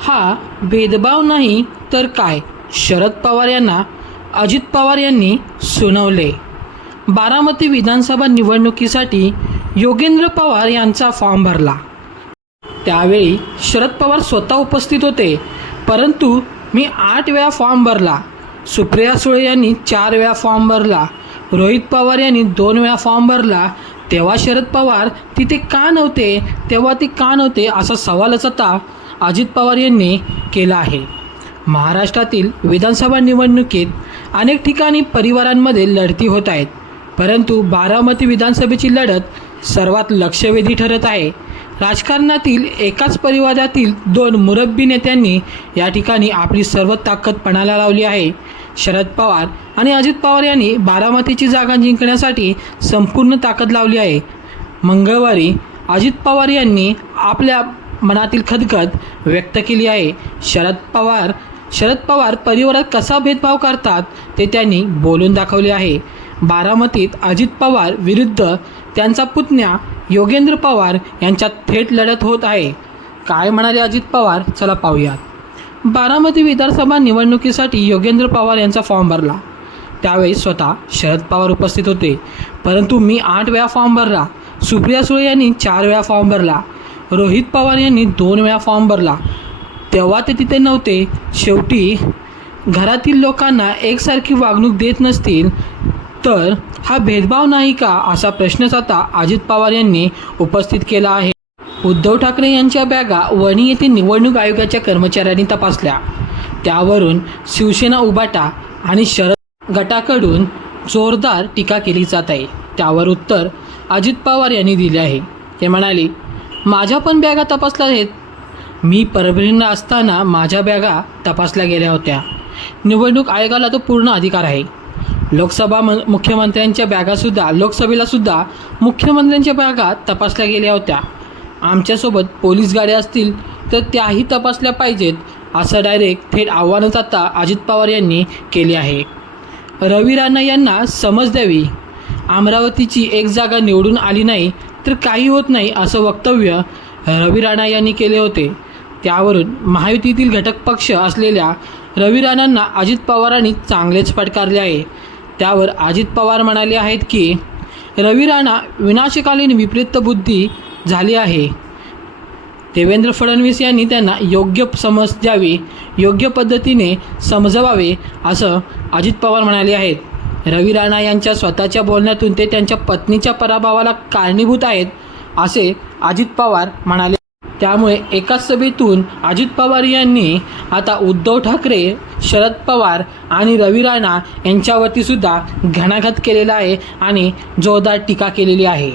हा भेदभाव नाही तर काय? शरद पवार यांना अजित पवार यांनी सुनावले. बारामती विधानसभा निवडणुकीसाठी योगेंद्र पवार यांचा फॉर्म भरला. त्यावेळी शरद पवार स्वतः उपस्थित होते परंतु मी आठ वेळा फॉर्म भरला. सुप्रिया सुळे यांनी चार वेळा फॉर्म भरला. रोहित पवार यांनी दोन वेळा फॉर्म भरला. तेव्हा शरद पवार तिथे का नव्हते तेव्हा ते का नव्हते असा सवालच आता अजित पवार यांनी केला आहे. महाराष्ट्रातील विधानसभा निवडणुकीत अनेक ठिकाणी परिवारांमध्ये लढती होत आहेत. परंतु बारामती विधानसभेची लढत सर्वात लक्षवेधी ठरत आहे. राजकारणातील एकाच परिवारातील दोन मुरब्बी नेत्यांनी या ठिकाणी आपली सर्व ताकद पणाला लावली आहे. शरद पवार आणि अजित पवार यांनी बारामतीची जागा जिंकण्यासाठी संपूर्ण ताकद लावली आहे. मंगळवारी अजित पवार यांनी आपल्या मनातील खदखद व्यक्त केली आहे. शरद पवार शरद पवार परिवारात कसा भेदभाव करतात ते त्यांनी बोलून दाखवले आहे. बारामतीत अजित पवार विरुद्ध त्यांचा पुतण्या योगेंद्र पवार यांच्यात थेट लढत होत आहे. काय म्हणाले अजित पवार? चला पाहूयात. बारामती विधानसभा निवडणुकीसाठी योगेंद्र पवार यांचा फॉर्म भरला. त्यावेळी स्वतः शरद पवार उपस्थित होते. परंतु मी आठ वेळा फॉर्म भरला. सुप्रिया सुळे यांनी चार वेळा फॉर्म भरला. रोहित पवार यांनी दोन वेळा फॉर्म भरला. तेव्हा ते तिथे नव्हते. शेवटी घरातील लोकांना एकसारखी वागणूक देत नसतील तर हा भेदभाव नाही का? असा प्रश्नच आता अजित पवार यांनी उपस्थित केला आहे. उद्धव ठाकरे यांच्या बॅगा वणी येथे निवडणूक आयोगाच्या कर्मचाऱ्यांनी तपासल्या. त्यावरून शिवसेना उबाटा आणि शरद गटाकडून जोरदार टीका केली जात आहे. त्यावर उत्तर अजित पवार यांनी दिले आहे. ते म्हणाले माझ्या पण बॅगा तपासल्या आहेत. मी परभणीला असताना माझ्या बॅगा तपासल्या गेल्या होत्या. निवडणूक आयोगाला तो पूर्ण अधिकार आहे. लोकसभा म मुख्यमंत्र्यांच्या बॅगासुद्धा लोकसभेलासुद्धा मुख्यमंत्र्यांच्या बॅगा तपासल्या गेल्या होत्या. आमच्यासोबत पोलीस गाड्या असतील तर त्याही तपासल्या पाहिजेत असं डायरेक्ट थेट आव्हानच आता अजित पवार यांनी केले आहे. रवी राणा यांना समज द्यावी. अमरावतीची एक जागा निवडून आली नाही तर काही होत नाही असं वक्तव्य रवी राणा यांनी केले होते. त्यावरून महायुतीतील घटक पक्ष असलेल्या रवी राणांना अजित पवारांनी चांगलेच फटकारले आहे. त्यावर अजित पवार म्हणाले आहेत की रवी राणा विनाशकालीन विपरीत बुद्धी झाली आहे. देवेंद्र फडणवीस यांनी त्यांना योग्य समज द्यावी योग्य पद्धतीने समजवावे असं अजित पवार म्हणाले आहेत. रवी राणा यांच्या स्वतःच्या बोलण्यातून ते त्यांच्या पत्नीच्या पराभवाला कारणीभूत आहेत असे अजित पवार म्हणाले. त्यामुळे एकाच सभेतून अजित पवार यांनी आता उद्धव ठाकरे शरद पवार आणि रवी राणा यांच्यावरती सुद्धा घणाघात केलेला आहे आणि जोरदार टीका केलेली आहे.